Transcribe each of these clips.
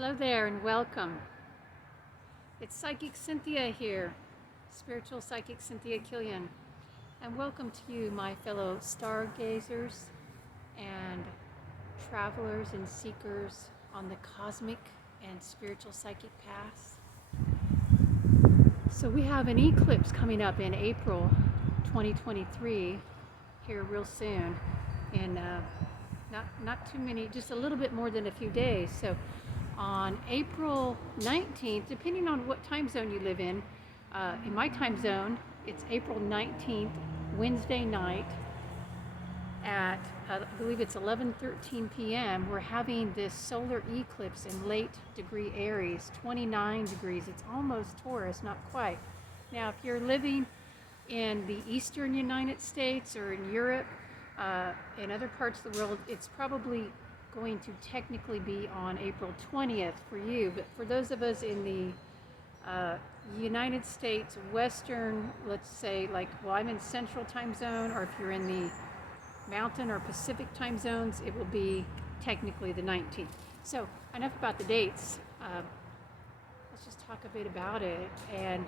Hello there and welcome. It's Psychic Cynthia here, Spiritual Psychic Cynthia Killian. And welcome to you, my fellow stargazers and travelers and seekers on the cosmic and spiritual psychic paths. So we have an eclipse coming up in April 2023 here real soon in not too many, just a little bit more than a few days. So on April 19th, depending on what time zone you live in my time zone, it's April 19th, Wednesday night at, I believe it's 11:13 p.m. We're having this solar eclipse in late degree Aries, 29 degrees. It's almost Taurus, not quite. Now, if you're living in the eastern United States or in Europe, in other parts of the world, it's probably going to technically be on April 20th for you, but for those of us in the United States Western, let's say, I'm in Central time zone, or if you're in the Mountain or Pacific time zones, it will be technically the 19th. So enough about the dates. Let's just talk a bit about it. And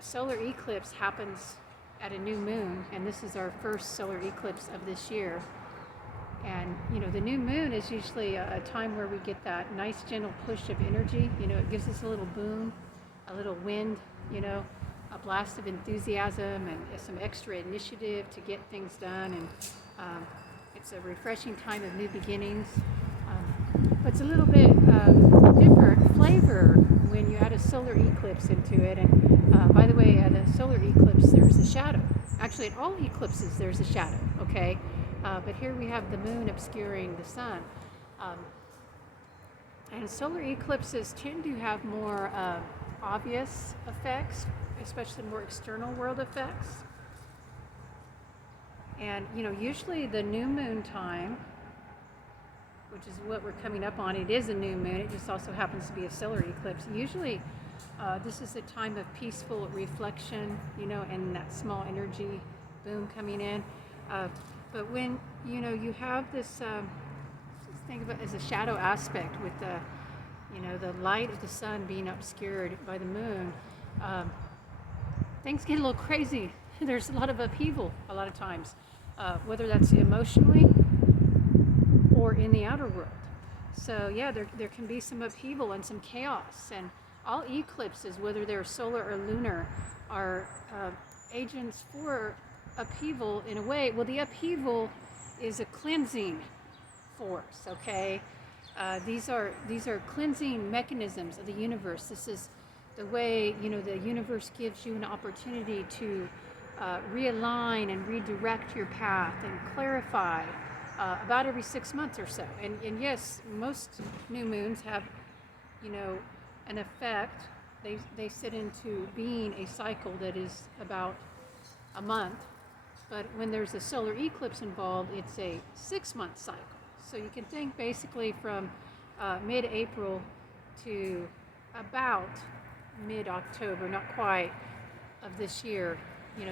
solar eclipse happens at a new moon, and this is our first solar eclipse of this year. And the new moon is usually a time where we get that nice gentle push of energy. It gives us a little boom, a little wind, a blast of enthusiasm and some extra initiative to get things done. And it's a refreshing time of new beginnings. But it's a little bit different flavor when you add a solar eclipse into it. And by the way, at a solar eclipse, there's a shadow. Actually, at all eclipses, there's a shadow, okay? But here we have the moon obscuring the sun. And solar eclipses tend to have more obvious effects, especially more external world effects. And, usually the new moon time, which is what we're coming up on, it is a new moon. It just also happens to be a solar eclipse. Usually this is a time of peaceful reflection, and that small energy boom coming in. But when, you have this, just think of it as a shadow aspect with the, the light of the sun being obscured by the moon, things get a little crazy. There's a lot of upheaval a lot of times, whether that's emotionally or in the outer world. So yeah, there can be some upheaval and some chaos. And all eclipses, whether they're solar or lunar, are agents for upheaval in a way. Well, the upheaval is a cleansing force, okay? These are cleansing mechanisms of the universe. This is the way, the universe gives you an opportunity to realign and redirect your path and clarify about every 6 months or so. And yes, most new moons have, an effect. They sit into being a cycle that is about a month. But when there's a solar eclipse involved, it's a 6-month cycle. So you can think basically from mid-April to about mid-October, not quite, of this year.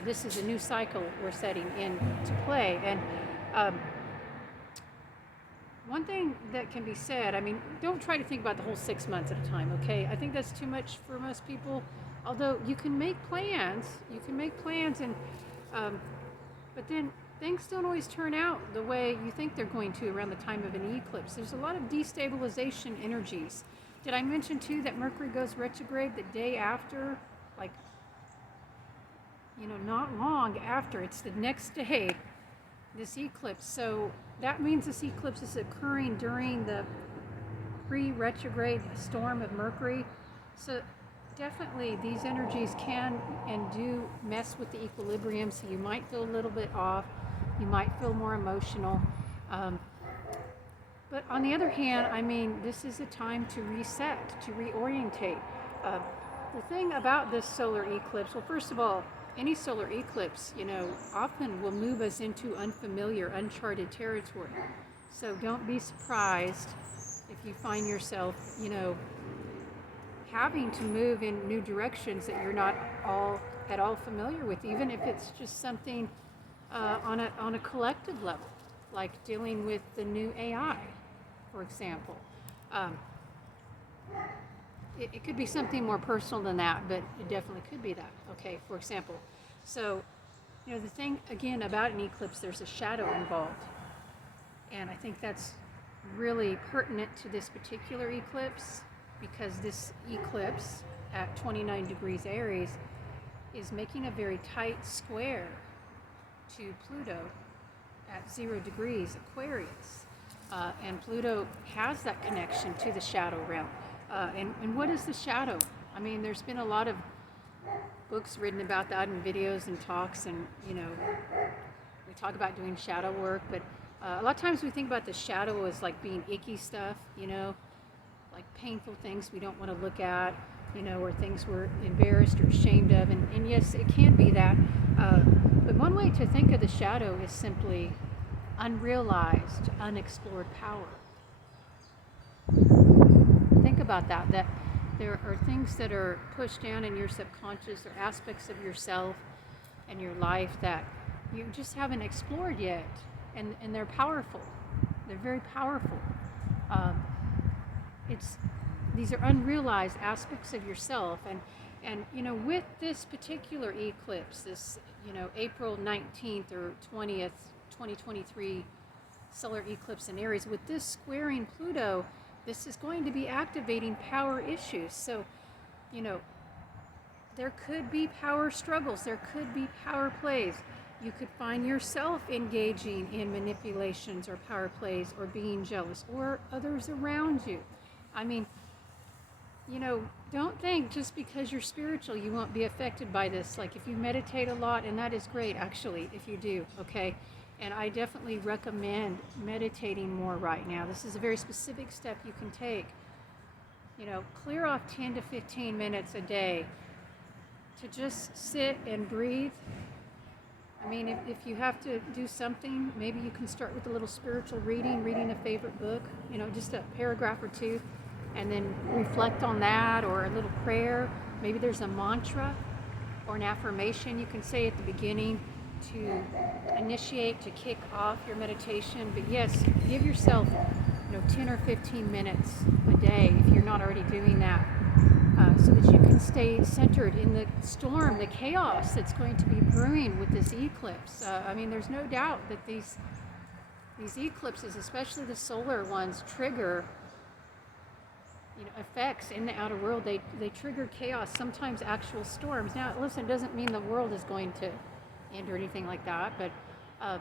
This is a new cycle we're setting into play. And one thing that can be said, don't try to think about the whole 6 months at a time, okay? I think that's too much for most people. Although you can make plans, and but then things don't always turn out the way you think they're going to around the time of an eclipse. There's a lot of de-stabilization energies. Did I mention too that Mercury goes retrograde the day after? Not long after. It's the next day, this eclipse. So that means this eclipse is occurring during the pre-retrograde storm of Mercury. So definitely these energies can and do mess with the equilibrium, so you might feel a little bit off, you might feel more emotional, but on the other hand, this is a time to reset, to reorientate. The thing about this solar eclipse, well, first of all, any solar eclipse, often will move us into unfamiliar, uncharted territory. So don't be surprised if you find yourself, having to move in new directions that you're not at all familiar with, even if it's just something on a collective level, like dealing with the new AI, for example. it could be something more personal than that, but it definitely could be that. Okay, for example. So, the thing, again, about an eclipse, there's a shadow involved. And I think that's really pertinent to this particular eclipse, because this eclipse at 29 degrees Aries is making a very tight square to Pluto at 0 degrees Aquarius. And Pluto has that connection to the shadow realm. And what is the shadow? I mean, there's been a lot of books written about that and videos and talks, and we talk about doing shadow work, but a lot of times we think about the shadow as like being icky stuff, like painful things we don't want to look at, or things we're embarrassed or ashamed of, and yes, it can be that, but one way to think of the shadow is simply unrealized, unexplored power. Think about that there are things that are pushed down in your subconscious, or aspects of yourself and your life that you just haven't explored yet, and they're powerful. They're very powerful. These are unrealized aspects of yourself, and with this particular eclipse, this April 19th or 20th 2023 solar eclipse in Aries, with this squaring Pluto, this is going to be activating power issues. So, there could be power struggles, there could be power plays. You could find yourself engaging in manipulations or power plays, or being jealous, or others around you. I mean, don't think just because you're spiritual you won't be affected by this. Like, if you meditate a lot, and that is great actually if you do, okay? And I definitely recommend meditating more right now. This is a very specific step you can take. Clear off 10 to 15 minutes a day to just sit and breathe. I mean, if you have to do something, maybe you can start with a little spiritual reading a favorite book, just a paragraph or two, and then reflect on that, or a little prayer. Maybe there's a mantra or an affirmation you can say at the beginning to initiate, to kick off your meditation. But yes, give yourself 10 or 15 minutes a day if you're not already doing that, so that you can stay centered in the storm, the chaos that's going to be brewing with this eclipse. I mean, there's no doubt that these eclipses, especially the solar ones, trigger effects in the outer world. They trigger chaos, sometimes actual storms. Now, listen, it doesn't mean the world is going to end or anything like that, but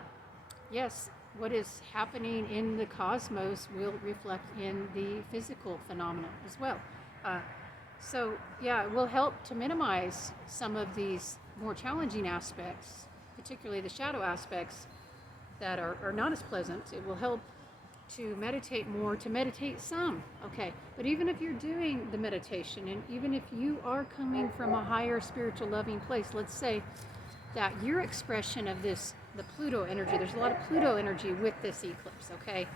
yes, what is happening in the cosmos will reflect in the physical phenomena as well. So yeah, it will help to minimize some of these more challenging aspects, particularly the shadow aspects that are not as pleasant. It will help to meditate more, to meditate some, okay? But even if you're doing the meditation, and even if you are coming from a higher spiritual loving place, let's say that your expression of the Pluto energy, there's a lot of Pluto energy with this eclipse, okay?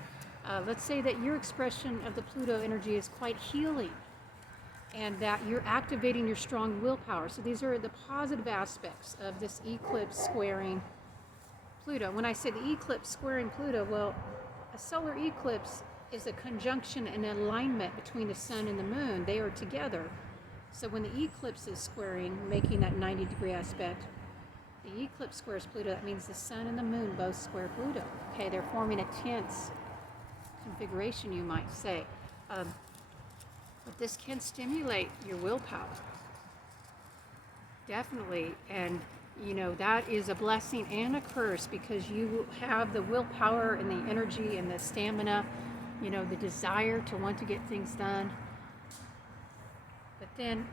Let's say that your expression of the Pluto energy is quite healing, and that you're activating your strong willpower. So these are the positive aspects of this eclipse squaring Pluto. When I say the eclipse squaring Pluto, well, a solar eclipse is a conjunction and alignment between the sun and the moon. They are together. So when the eclipse is squaring, making that 90-degree aspect, the eclipse squares Pluto, that means the sun and the moon both square Pluto. Okay, they're forming a tense configuration, you might say. But this can stimulate your willpower. Definitely. And that is a blessing and a curse, because you have the willpower and the energy and the stamina, the desire to want to get things done. But then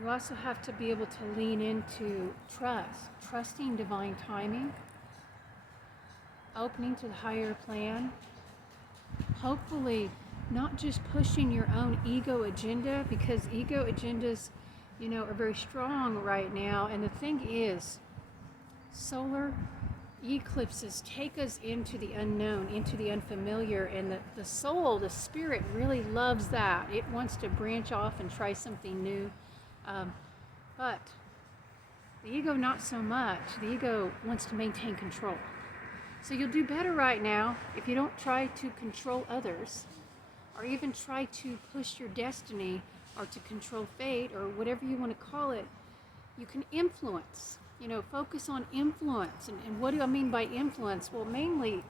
you also have to be able to lean into trusting divine timing, opening to the higher plan, hopefully not just pushing your own ego agenda, because ego agendas are very strong right now. And the thing is, solar eclipses take us into the unknown, into the unfamiliar, and the soul, the spirit, really loves that. It wants to branch off and try something new. But the ego, not so much. The ego wants to maintain control. So you'll do better right now if you don't try to control others, or even try to push your destiny or to control fate or whatever you want to call it, you can influence, focus on influence. And what do I mean by influence? Well, mainly,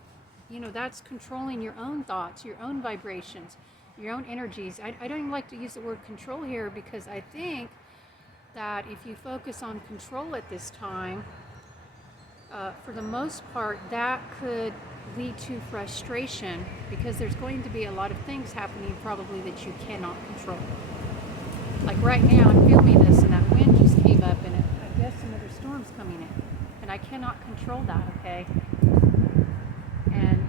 that's controlling your own thoughts, your own vibrations, your own energies. I don't even like to use the word control here, because I think that if you focus on control at this time, for the most part, that could lead to frustration, because there's going to be a lot of things happening probably that you cannot control. Like right now, I'm filming this and that wind just came up, and I guess another storm's coming in, and I cannot control that, okay? And,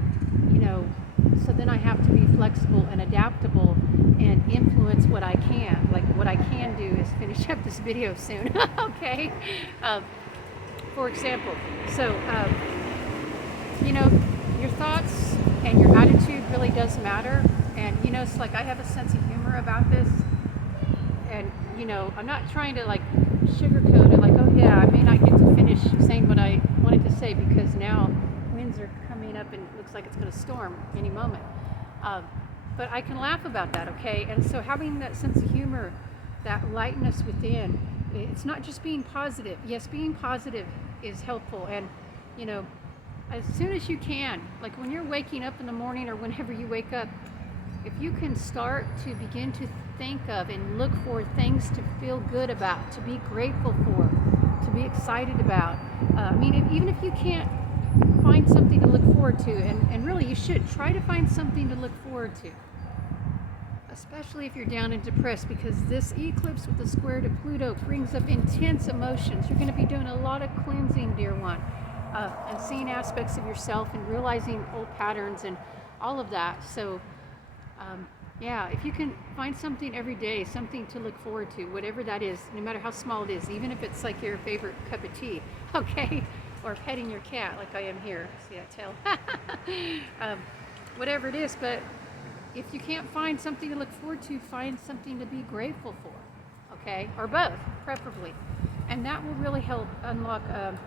so then I have to be flexible and adaptable and influence what I can. Like what I can do is finish up this video soon, okay? For example, so, your thoughts and your attitude really does matter. And, it's like I have a sense of humor about this. And, I'm not trying to like sugarcoat it, like, oh yeah, I may not get to finish saying what I wanted to say, because now winds are coming up and it looks like it's going to storm any moment. But I can laugh about that, okay? And so having that sense of humor, that lightness within, it's not just being positive. Yes, being positive is helpful. And, as soon as you can, like when you're waking up in the morning or whenever you wake up, if you can start to begin to think of and look for things to feel good about, to be grateful for, to be excited about. Even if you can't find something to look forward to, and really you should try to find something to look forward to, especially if you're down and depressed, because this eclipse with the square to Pluto brings up intense emotions. You're going to be doing a lot of cleansing, dear one, and seeing aspects of yourself and realizing old patterns and all of that. So if you can find something every day, something to look forward to, whatever that is, no matter how small it is, even if it's like your favorite cup of tea, okay, or petting your cat like I am here, see that tail, whatever it is. But if you can't find something to look forward to, find something to be grateful for, okay, or both, preferably, and that will really help unlock a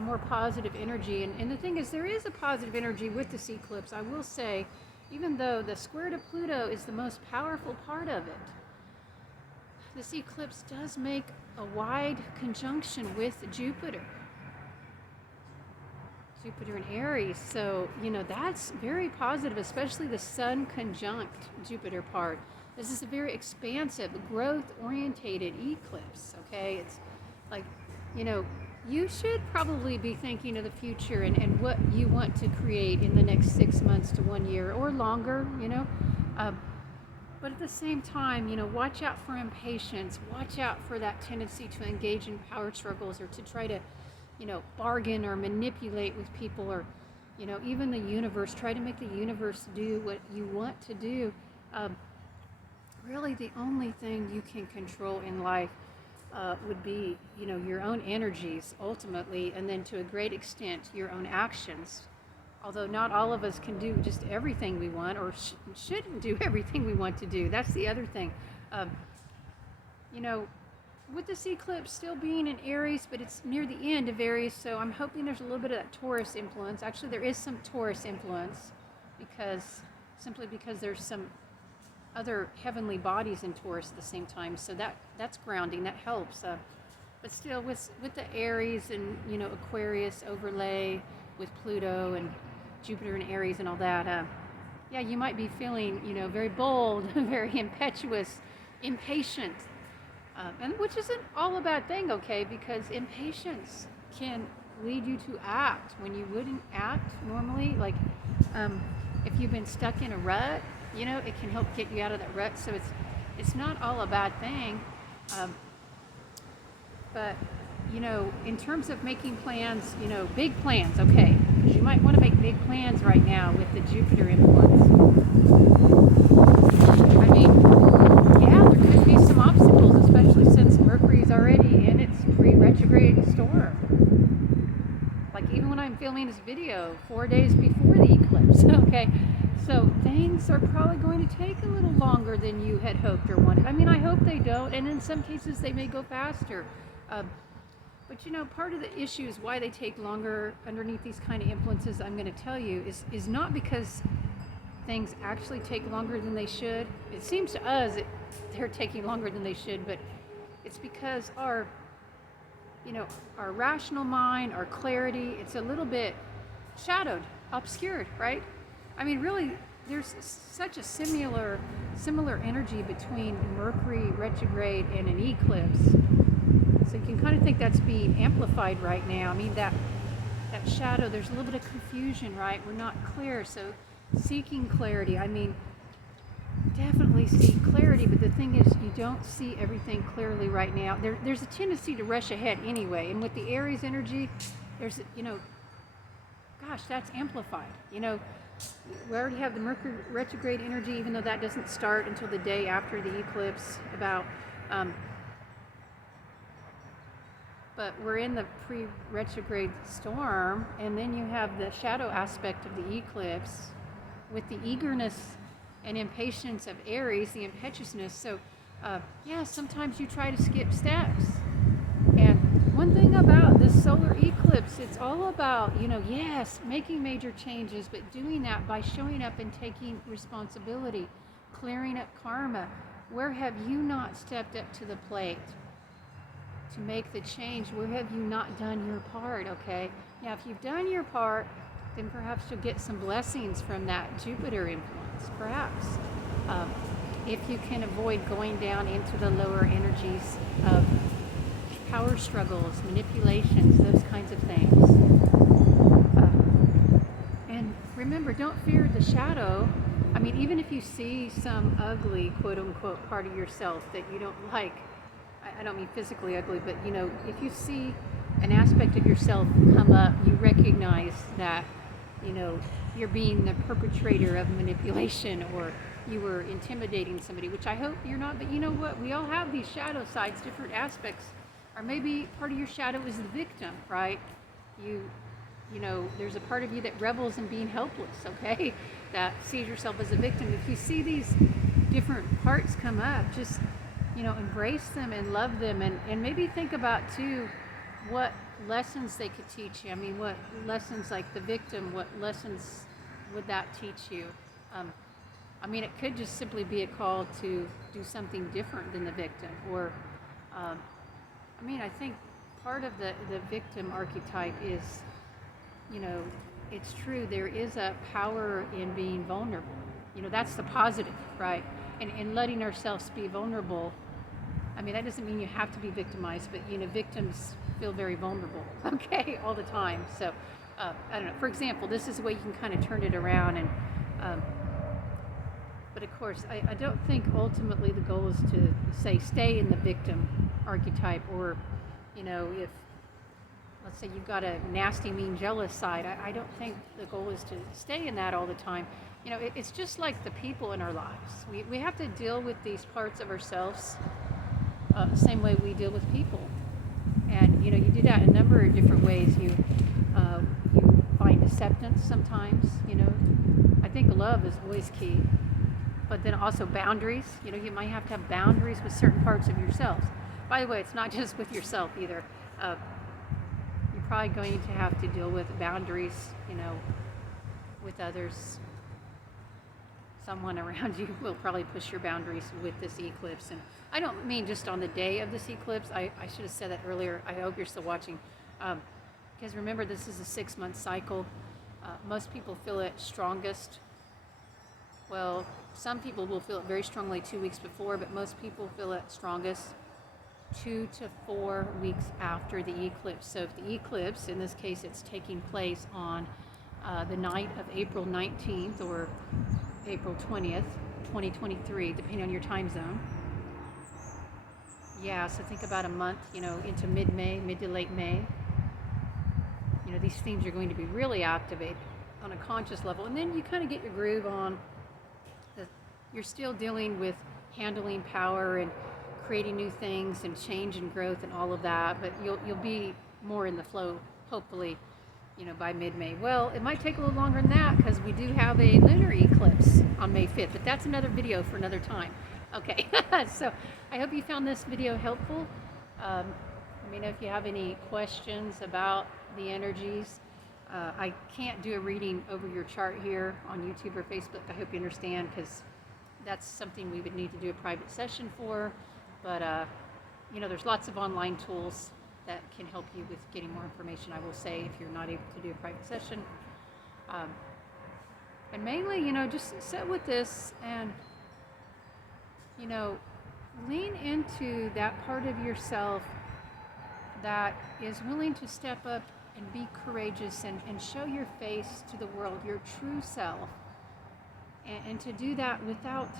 more positive energy. And the thing is, there is a positive energy with this eclipse, I will say. Even though the square to Pluto is the most powerful part of it, this eclipse does make a wide conjunction with Jupiter in Aries. So, that's very positive, especially the Sun conjunct Jupiter part. This is a very expansive, growth-orientated eclipse, okay? It's like, you should probably be thinking of the future and what you want to create in the next 6 months to 1 year or longer, but at the same time, watch out for impatience, watch out for that tendency to engage in power struggles, or to try to, bargain or manipulate with people, or, even the universe, try to make the universe do what you want to do. Really the only thing you can control in life would be, your own energies ultimately, and then to a great extent your own actions. Although not all of us can do just everything we want, or shouldn't do everything we want to do. That's the other thing. With this eclipse still being in Aries, but it's near the end of Aries, so I'm hoping there's a little bit of that Taurus influence. Actually, there is some Taurus influence, simply because there's some other heavenly bodies in Taurus at the same time, so that's grounding, that helps. But still, with the Aries and Aquarius overlay with Pluto and Jupiter and Aries and all that, you might be feeling very bold, very impetuous, impatient, and which isn't all a bad thing, okay? Because impatience can lead you to act when you wouldn't act normally. Like if you've been stuck in a rut, it can help get you out of that rut. So it's not all a bad thing. But in terms of making plans, big plans, okay, because you might want to make big plans right now with the Jupiter influence. There could be some obstacles, especially since Mercury's already in its pre-retrograde storm. Like even when I'm filming this video 4 days before the eclipse, okay? So things are probably going to take a little longer than you had hoped or wanted. I hope they don't, and in some cases they may go faster. But part of the issue is why they take longer underneath these kind of influences, I'm going to tell you, is not because things actually take longer than they should. It seems to us they're taking longer than they should, but it's because our rational mind, our clarity, it's a little bit shadowed, obscured, right? I mean, really, there's such a similar energy between Mercury retrograde and an eclipse. So you can kind of think that's being amplified right now. I mean, that shadow, there's a little bit of confusion, right? We're not clear, so seeking clarity. I mean, definitely seek clarity, but the thing is, you don't see everything clearly right now. There's a tendency to rush ahead anyway, and with the Aries energy, there's, gosh, that's amplified. We already have the Mercury retrograde energy, even though that doesn't start until the day after the eclipse, but we're in the pre-retrograde storm, and then you have the shadow aspect of the eclipse with the eagerness and impatience of Aries, the impetuousness. So sometimes you try to skip steps. And one thing about this solar eclipse, it's all about, yes, making major changes, but doing that by showing up and taking responsibility, clearing up karma. Where have you not stepped up to the plate to make the change? Where have you not done your part? Okay, now if you've done your part, then perhaps you'll get some blessings from that Jupiter influence, perhaps. If you can avoid going down into the lower energies of power struggles, manipulations, those kinds of things. And remember, don't fear the shadow. I mean, even if you see some ugly, quote unquote, part of yourself that you don't like, I don't mean physically ugly, but if you see an aspect of yourself come up, you recognize that, you're being the perpetrator of manipulation, or you were intimidating somebody, which I hope you're not, but you know what? We all have these shadow sides, different aspects, or maybe part of your shadow is the victim, right? There's a part of you that revels in being helpless, okay? That sees yourself as a victim. If you see these different parts come up, just embrace them and love them, and maybe think about too what lessons they could teach you. I mean, what lessons, like the victim, what lessons would that teach you? I mean, it could just simply be a call to do something different than the victim, or I think part of the victim archetype is, it's true, there is a power in being vulnerable. That's the positive, right? And in letting ourselves be vulnerable. I mean, that doesn't mean you have to be victimized, but victims feel very vulnerable, okay, all the time. So, I don't know. For example, this is a way you can kind of turn it around, and but of course, I don't think ultimately the goal is to stay in the victim archetype, or if, let's say, you've got a nasty, mean, jealous side. I don't think the goal is to stay in that all the time. It's just like the people in our lives. We have to deal with these parts of ourselves the same way we deal with people. And, you do that a number of different ways. You find acceptance sometimes, I think love is always key. But then also boundaries. You might have to have boundaries with certain parts of yourselves. By the way, it's not just with yourself either. You're probably going to have to deal with boundaries, with others. Someone around you will probably push your boundaries with this eclipse. And I don't mean just on the day of this eclipse. I should have said that earlier. I hope you're still watching. Because remember, this is a 6-month cycle. Most people feel it strongest. Well, some people will feel it very strongly 2 weeks before, but most people feel it strongest 2 to 4 weeks after the eclipse. So if the eclipse, in this case, it's taking place on the night of April 19th or April 20th, 2023, depending on your time zone. Yeah, so think about a month, into mid-May, mid to late May. These themes are going to be really activated on a conscious level. And then you kind of get your groove on. You're still dealing with handling power and creating new things and change and growth and all of that, but you'll be more in the flow, hopefully, by mid-May. Well, it might take a little longer than that because we do have a lunar eclipse on May 5th, but that's another video for another time. Okay, so I hope you found this video helpful. Let me know if you have any questions about the energies. I can't do a reading over your chart here on YouTube or Facebook. I hope you understand, because that's something we would need to do a private session for. But you know, there's lots of online tools that can help you with getting more information, I will say, if you're not able to do a private session. And mainly, you know, just sit with this and, you know, lean into that part of yourself that is willing to step up and be courageous and show your face to the world, your true self. And to do that without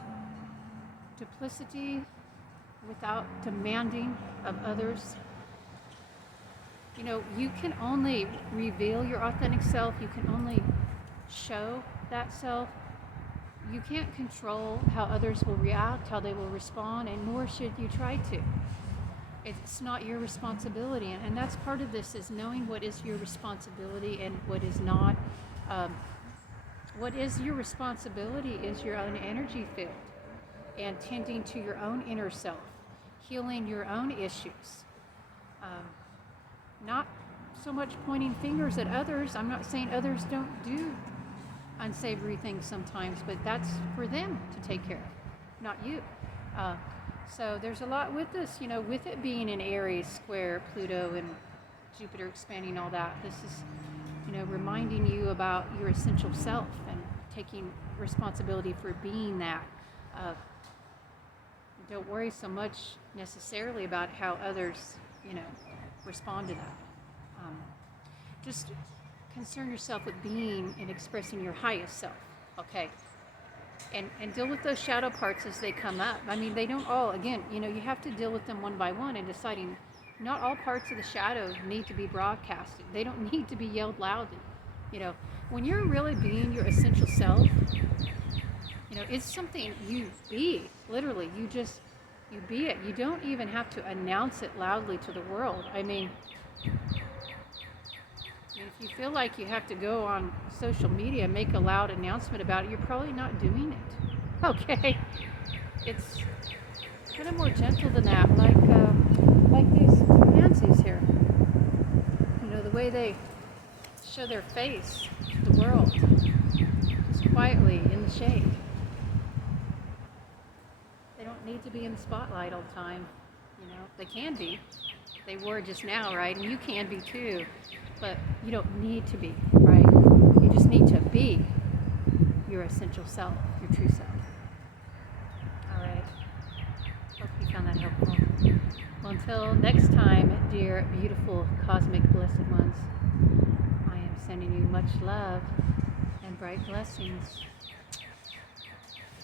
duplicity, without demanding of others. You know, you can only reveal your authentic self. You can only show that self. You can't control how others will react, how they will respond, and nor should you try to. It's not your responsibility. And that's part of this, is knowing what is your responsibility and what is not. What is your responsibility is your own energy field and tending to your own inner self, healing your own issues. Not so much pointing fingers at others. I'm not saying others don't do unsavory things sometimes, but that's for them to take care of, not you. So there's a lot with this, you know, with it being in Aries square Pluto and Jupiter expanding, all that. This is, you know, reminding you about your essential self and taking responsibility for being that. Don't worry so much necessarily about how others, you know, respond to that. Just concern yourself with being and expressing your highest self, okay? And deal with those shadow parts as they come up. I mean, they don't all, again, you know, you have to deal with them one by one and deciding not all parts of the shadow need to be broadcasted. They don't need to be yelled loudly. You know, when you're really being your essential self, you know, it's something you be, literally. You be it. You don't even have to announce it loudly to the world. I mean, if you feel like you have to go on social media and make a loud announcement about it, you're probably not doing it. Okay? It's kind of more gentle than that, like these pansies here. You know, the way they show their face to the world, just quietly in the shade. They don't need to be in the spotlight all the time. You know, they can be. They were just now, right? And you can be too. But you don't need to be, right? You just need to be your essential self, your true self. All right. Hope you found that helpful. Well, until next time, dear, beautiful, cosmic, blessed ones, I am sending you much love and bright blessings.